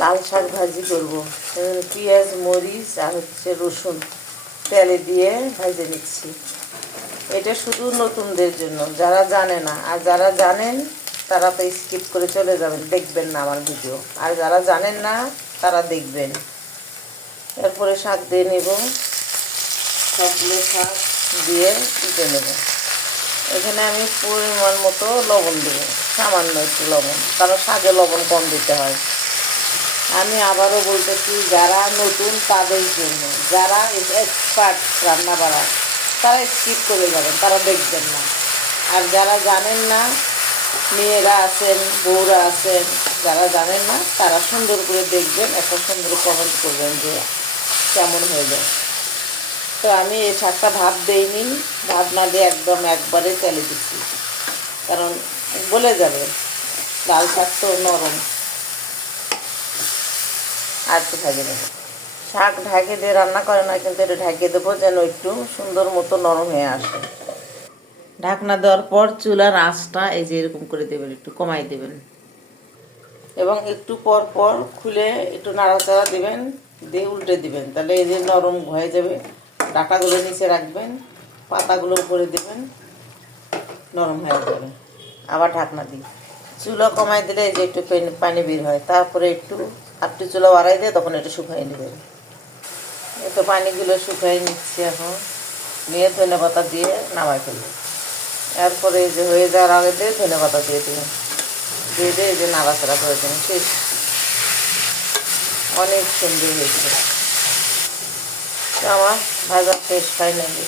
লাল শাক ভাজি করবো। পেঁয়াজ মরিচ আর হচ্ছে রসুন তেলে দিয়ে ভেজে নিচ্ছি। এটা শুধু নতুনদের জন্য, যারা জানে না। আর যারা জানেন তারা তো স্কিপ করে চলে যাবেন, দেখবেন না আমার ভিডিও। আর যারা জানেন না তারা দেখবেন। এরপরে শাক দিয়ে নেব, সবগুলো শাক দিয়ে কুটে নেব। এখানে আমি পরিমাণ মতো লবণ দেব, সামান্য একটু লবণ, কারণ শাকে লবণ কম দিতে হয়। আমি আবারও বলতেছি, যারা নতুন তাদের জন্য। যারা এক্সপার্ট রান্না বাড়া তারা স্কিপ করে যাবেন, তারা দেখবেন না। আর যারা জানেন না, মেয়েরা আছেন, বউরা আছেন, যারা জানেন না তারা সুন্দর করে দেখবেন, একটা সুন্দর কমেন্ট করবেন যে কেমন হয়ে যায়। তো আমি এই শাকটা ভাত দেইনি, ভাত না দিয়ে একদম একবারে তেলে দিচ্ছি, কারণ গলে যাবে। লাল শাক তো নরম। আর একটু ঢেকে দেবো। শাক ঢেকে দিয়ে রান্না করে না, কিন্তু এটা ঢেকে দেবো যেন একটু সুন্দর মতো নরম হয়ে আসে। ঢাকনা দেওয়ার পর চুলার আঁচটা এই যে এরকম করে দেবেন, একটু কমাই দেবেন, এবং একটু পর পর খুলে একটু নাড়াচাড়া দিবেন, দিয়ে উল্টে দিবেন। তাহলে এই যে নরম হয়ে যাবে। ডাঁটাগুলো নিচে রাখবেন, পাতাগুলো উপরে দেবেন, নরম হয়ে যাবে। আবার ঢাকনা দিই। চুলা কমাই দিলে এই যে একটু পানি বের হয়, তারপরে একটু চুলা বাড়াই দিয়ে তখন একটু শুকাই নেবেন। এই তো পানিগুলো শুকাই নিচ্ছি এখন, নিয়ে ধনে পাতা দিয়ে নামাই ফেলবো। এরপরে এই যে হয়ে যাওয়ার আগে দিয়ে ধনে পাতা দিয়ে দেবেন, দিয়ে দিয়ে এই যে নাড়াচাড়া করে দেবেন। শেষ। অনেক সুন্দর হয়েছে আমার ভাজা শেষ, ফাইনালি।